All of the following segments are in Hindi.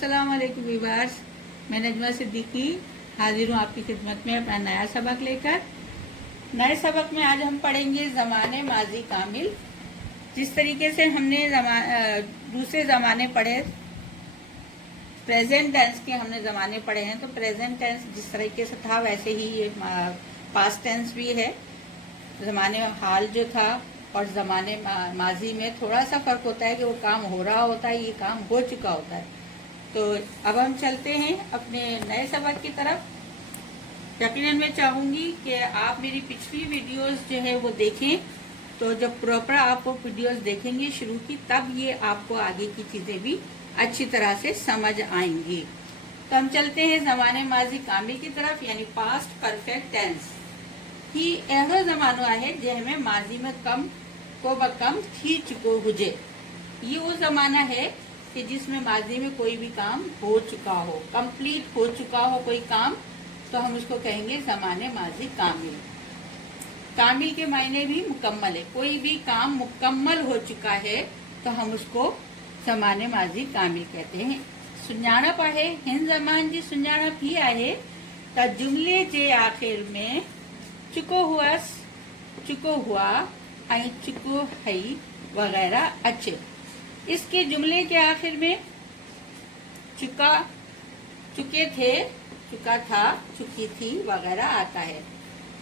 अस्सलाम वालेकुम व्यूअर्स, मैं नजमा सिद्दीकी हाजिर हूँ आपकी खिदमत में अपना नया सबक लेकर। नए सबक में आज हम पढ़ेंगे ज़माने माजी कामिल। जिस तरीके से हमने दूसरे ज़माने पढ़े, प्रेजेंट टेंस के हमने ज़माने पढ़े हैं, तो प्रेजेंट टेंस जिस तरीके से था वैसे ही ये पास्ट टेंस भी है। ज़माने हाल जो था और ज़माने माजी में थोड़ा सा फ़र्क होता है कि वो काम हो रहा होता है, ये काम हो चुका होता है। तो अब हम चलते हैं अपने नए सबक की तरफ। यकीनन मैं चाहूँगी कि आप मेरी पिछली वीडियोस जो है वो देखें, तो जब प्रॉपर आप वो वीडियोस देखेंगे शुरू की, तब ये आपको आगे की चीज़ें भी अच्छी तरह से समझ आएंगी। तो हम चलते हैं ज़माने माजी कामिल की तरफ, यानी पास्ट परफेक्ट टेंस। ही अहिड़ो ज़मानो आहे जंहिंमें माज़ी में कम को ब कम थी चुको हुजे। ये वो ज़माना है कि जिसमें माजी में कोई भी काम हो चुका हो, कंप्लीट हो चुका हो कोई काम, तो हम उसको कहेंगे ज़माने माजी कामिल। कामिल के मायने भी मुकम्मल है, कोई भी काम मुकम्मल हो चुका है तो हम उसको ज़माने माजी कामिल कहते हैं। सुञाणप आहे, हिन ज़मान जी सुञाणप ही आहे त जुमिले जे आख़िर में चुको हुअस, चुको हुआ ऐं चुको हई वगैरह अचे। इसके जुमले के आखिर में चुका, चुके थे, चुका था, चुकी थी वगैरह आता है।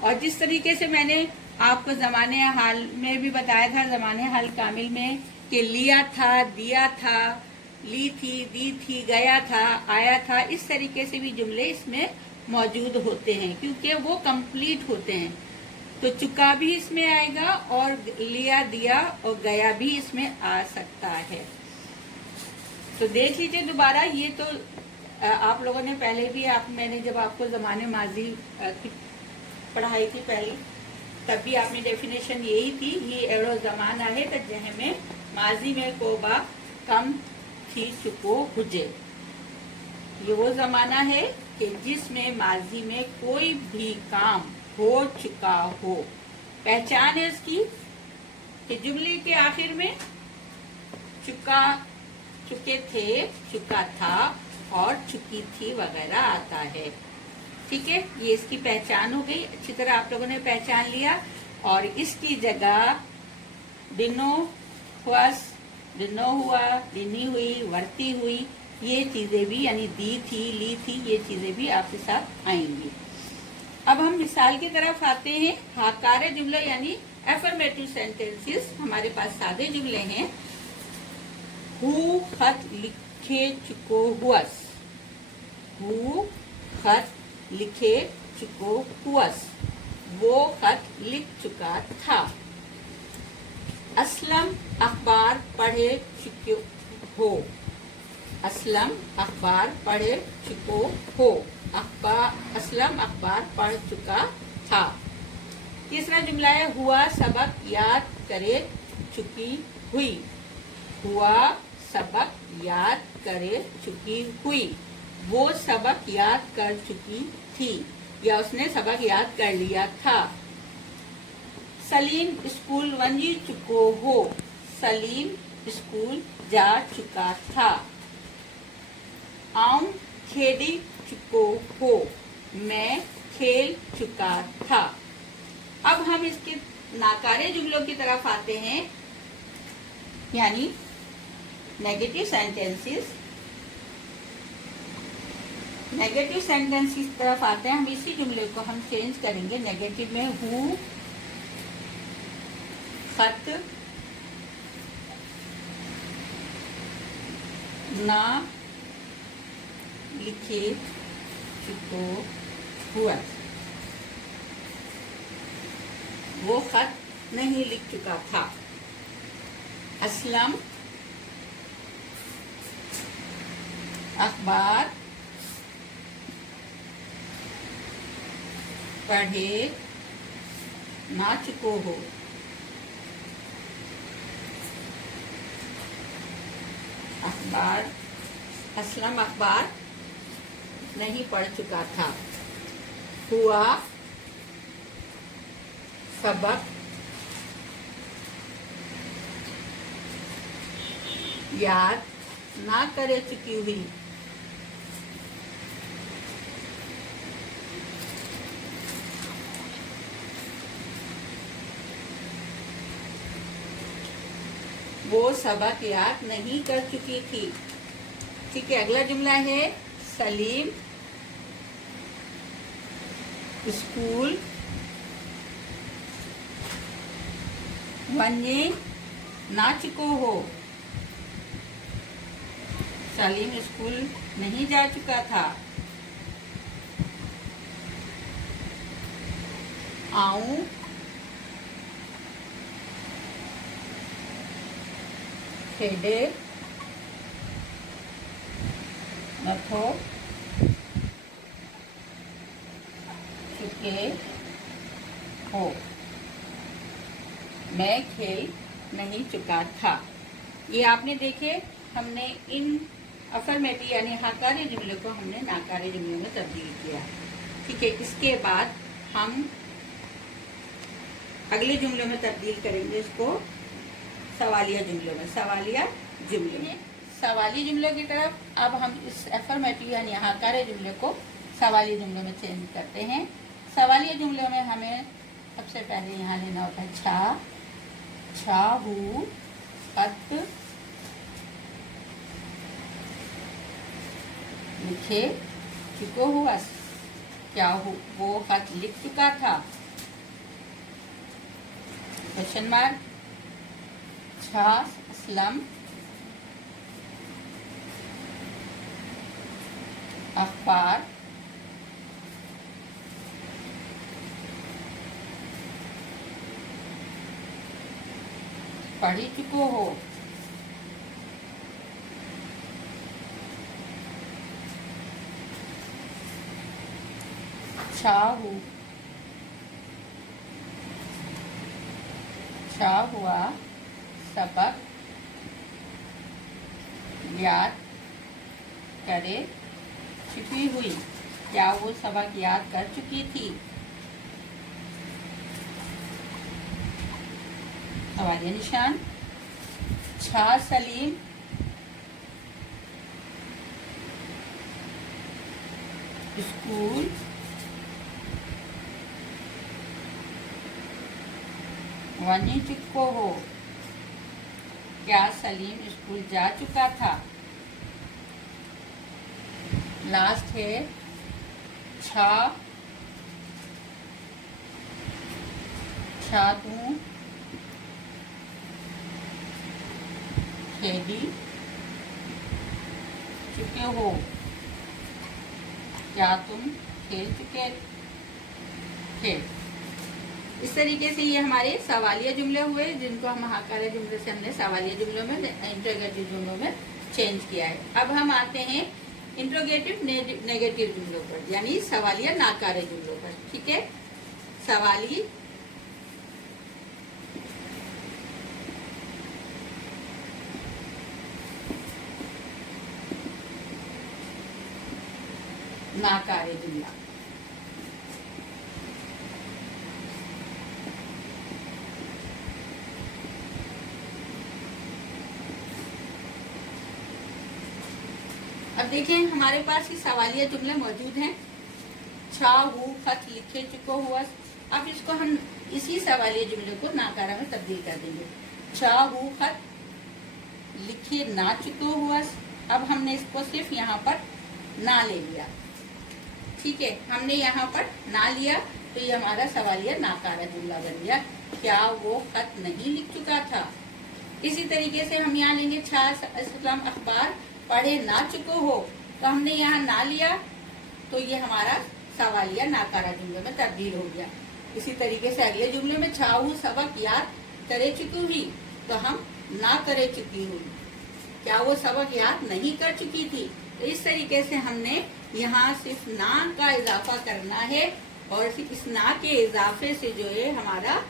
और जिस तरीके से मैंने आपको ज़माने हाल में भी बताया था, ज़माने हाल कामिल में, कि लिया था, दिया था, ली थी, दी थी, गया था, आया था, इस तरीके से भी जुमले इसमें मौजूद होते हैं क्योंकि वो कंप्लीट होते हैं। तो चुका भी इसमें आएगा और लिया, दिया और गया भी इसमें आ सकता है। तो देख लीजिए दोबारा, ये तो आप लोगों ने पहले भी मैंने जब आपको ज़माने माजी की पढ़ाई थी पहले, तब भी आपने डेफिनेशन यही थी, ये अहिड़ो ज़माना है त जंहिंमें माजी में को बा कम थी चुको हुजे। ये वो ज़माना है कि जिसमें माजी में कोई भी काम हो चुका हो। पहचान है इसकी कि जुमले के आखिर में चुका, चुके थे, चुका था और चुकी थी वगैरह आता है। ठीक है, ये इसकी पहचान हो गई। अच्छी तरह आप लोगों ने पहचान लिया। और इसकी जगह दिनो हुअस, दिनो हुआ, दिनी हुई, वर्ती हुई, ये चीजें भी, यानी दी थी, ली थी, ये चीजें भी आपके साथ आएंगी। अब हम मिसाल की तरफ आते हैं। हाकारे जुमले यानी एफर्मेटिव सेंटेंसेस, हमारे पास सादे जुमले हैं। हु खत लिखे चुको हुअस, हु खत लिखे चुको हुअस, वो खत लिख चुका था। असलम अखबार पढ़े चुके हो, असलम अखबार पढ़े चुको हो, असलम अखबार पढ़ चुका था। तीसरा जुमला है हुआ सबक याद करे चुकी हुई, हुआ सबक याद करे चुकी हुई, वो सबक याद कर चुकी थी या उसने सबक याद कर लिया था। सलीम स्कूल वञी चुको हो, सलीम स्कूल जा चुका था। आऊं खेडी चुको हो, मैं खेल चुका था। अब हम इसके नाकारे जुमलों की तरफ आते हैं, यानी नेगेटिव सेंटेंसेस। नेगेटिव सेंटेंसेस की तरफ आते हैं। हम इसी जुमले को हम चेंज करेंगे नेगेटिव में। हु खत ना लिखे चुको हुआ, वो खत नहीं लिख चुका था। असलम अखबार पढ़े ना चुको हो, अखबार, असलम अखबार नहीं पढ़ चुका था। हुआ सबक याद ना करे चुकी हुई, वो सबक याद नहीं कर चुकी थी। ठीक है, अगला जुमला है सलीम स्कूल वञे ना चुको हो। सलीम स्कूल नहीं जा चुका था। आऊं खेडे नथो चुके हो। मैं खेल नहीं चुका था। ये आपने देखे, हमने इन अफर्मेटिव यानी हकारी जुमले को हमने नाकारी जुमले में तब्दील किया। ठीक है, इसके बाद हम अगले जुमले में तब्दील करेंगे इसको सवालिया जुमलों में। सवालिया जुमले में सवाली जुमलों की तरफ अब हम इस अफर्मेटिव यानी हकारी जुमले को सवालिया जुमलों में चेंज करते हैं। सवालिया जुमलों में हमें सबसे पहले यहाँ लेना होता है छा, छा हु खत लिखे चुको हुआ। क्या हो वो खत लिख चुका था? Question mark. छा असलम अखबार पढ़ी चुको हो। छा हुआ सबक याद करे चुकी हुई। क्या वो सबक याद कर चुकी थी? सवालिया निशान। छा सलीम स्कूल वनी चुको हो। क्या सलीम स्कूल जा चुका था? लास्ट है छा तू खेली चुके हो। क्या तुम खेल चुके थे? इस तरीके से ये हमारे सवालिया जुमले हुए, जिनको हम हकारे जुमले से हमने सवालिया जुमलों में इंट्रोगेटिव जुमलों में चेंज किया है। अब हम आते हैं इंट्रोगेटिव नेगेटिव जुमलों पर, यानी सवालिया नाकारे जुमलों पर। ठीक है, सवाली नाकारे जुमला। अब देखें, हमारे पास ये सवालिया जुमले मौजूद हैं। छा हु खत लिखे चुको हुआ। अब इसको हम इसी सवालिया जुमले को नाकारा में तब्दील कर देंगे। छा हु खत लिखे ना चुको हुआ। अब हमने इसको सिर्फ यहाँ पर ना ले लिया। ठीक है, हमने यहाँ पर ना लिया तो ये हमारा सवालिया नाकारा जुमला बन गया। क्या वो खत नहीं लिख चुका था? इसी तरीके से हम यहाँ लेंगे छा असलम अखबार पढ़े ना चुको हो। तो हमने यहाँ ना लिया तो ये हमारा सवालिया नाकारा जुमले में तब्दील हो गया। इसी तरीके से अगले जुमले में छाऊ सबक याद करे चुकी हुई, तो हम ना करे चुकी हुई। क्या वो सबक याद नहीं कर चुकी थी? तो इस तरीके से हमने यहाँ सिर्फ ना का इजाफा करना है और इस ना के इजाफे से जो है हमारा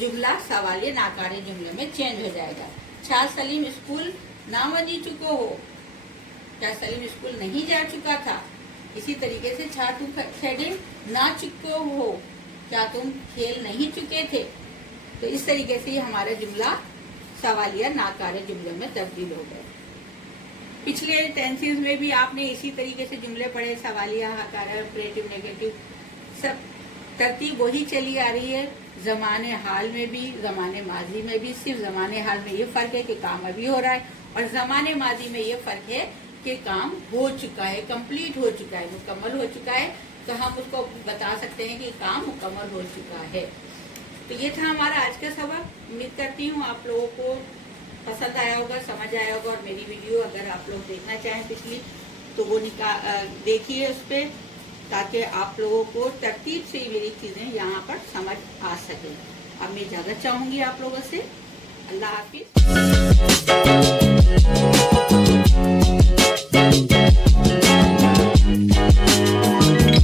जुमला सवालिया नाकारे जुमले में चेंज हो जाएगा। छा सलीम स्कूल ना वनी चुको हो। क्या सलीम स्कूल नहीं जा चुका था? इसी तरीके से छा तू खेले ना चुको हो। क्या तुम खेल नहीं चुके थे? तो इस तरीके से हमारा जुमला सवालिया नाकारे जुमले में तब्दील हो गया। पिछले टेंसेस में भी आपने इसी तरीके से जुमले पढ़े, सवालिया, हकारा, ऑपरेटिव, नेगेटिव, सब तरतीब वही चली आ रही है ज़माने हाल में भी, ज़माने माजी में भी। सिर्फ ज़माने हाल में ये फ़र्क है कि काम अभी हो रहा है, और ज़माने माजी में ये फ़र्क है कि काम हो चुका है, कंप्लीट हो चुका है, मुकम्मल हो चुका है। तो हम उसको बता सकते हैं कि काम मुकम्मल हो चुका है। तो ये था हमारा आज का सबक। उम्मीद करती हूँ आप लोगों को पसंद आया होगा, समझ आया होगा। और मेरी वीडियो अगर आप लोग देखना चाहें पिछली, तो वो देखिए उस पर, ताकि आप लोगों को तरतीब से मेरी चीज़ें यहाँ पर समझ आ सके। अब मैं इजाज़त चाहूँगी आप लोगों से। अल्लाह हाफिज़।